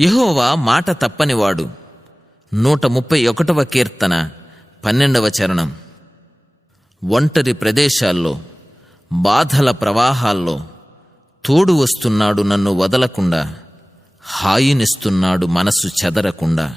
యహోవా మాట తప్పనివాడు. నూట ముప్పై ఒకటవ కీర్తన పన్నెండవ చరణం. ఒంటరి ప్రదేశాల్లో బాధల ప్రవాహాల్లో తోడు వస్తున్నాడు నన్ను వదలకుండా హాయినిస్తున్నాడు మనసు చెదరకుండా.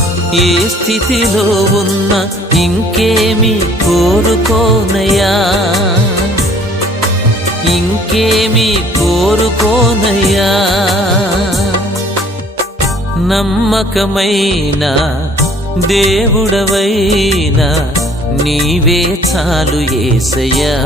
ఏ స్థితిలో ఉన్న ఇంకేమి కోరుకోనయ్యా. ఇంకేమి కోరుకోనయ్యా. నమ్మకమైన దేవుడవైన నీవే చాలు ఏసయ్యా.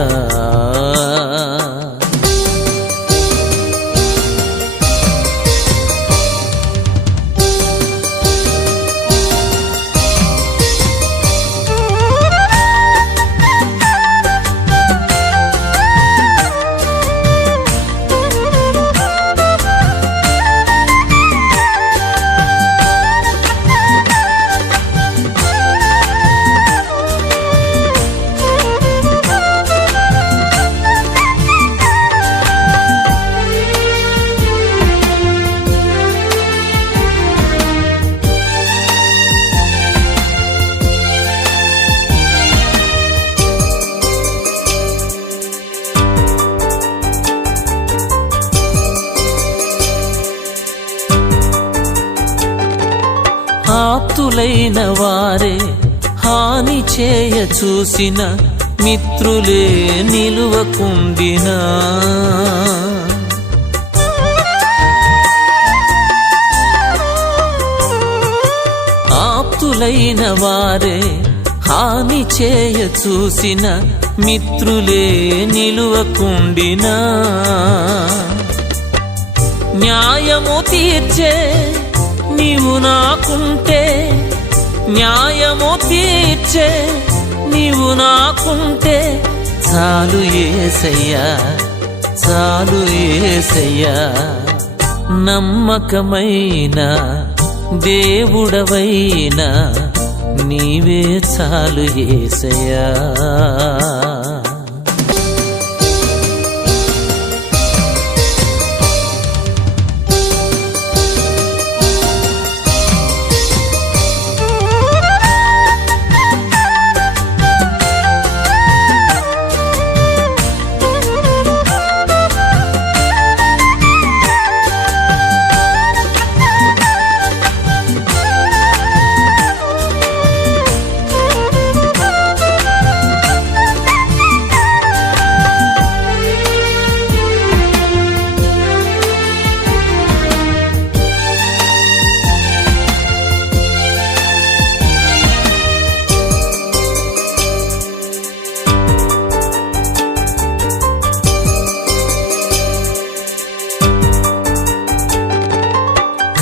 మిత్రులైన వారే హాని చేయ చూసిన మిత్రులే నిలువకుండినా. ఆప్తులైన వారే హాని చేయ చూసిన మిత్రులే నిలువకుండినా. న్యాయము తీర్చే నీవు నాకుంటే న్యాయము తీర్చే నీవు నాకుంటే చాలు ఏసయ్యా చాలు ఏసయ్యా. నమ్మకమైన దేవుడవైనా నీవే చాలు ఏసయ్యా.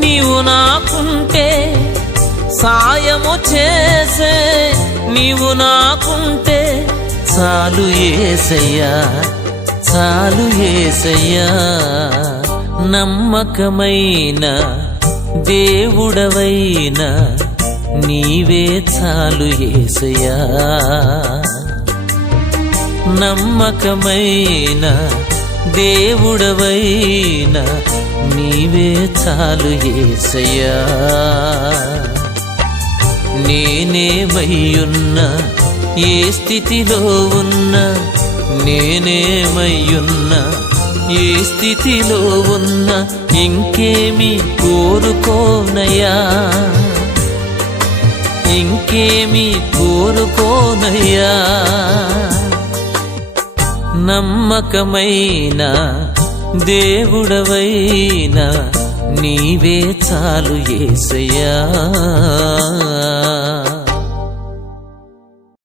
నీవు నాకుంటే సాయము చేసే నీవు నాకుంటే చాలు ఏసయ్యా చాలు ఏసయ్యా. నమ్మకమైన దేవుడవైన నీవే చాలు ఏసయ్యా. నమ్మకమైన దేవుడవైన నీవే చాలు ఏసయ్యా. నేనేమయ్యున్నా ఏ స్థితిలో ఉన్నా నేనేమయ్యున్నా ఏ స్థితిలో ఉన్నా ఇంకేమి కోరుకోనయ్యా. ఇంకేమి కోరుకోనయ్యా. నమ్మకమైన దేవుడవైనా నీవే చాలు ఏసయ్యా.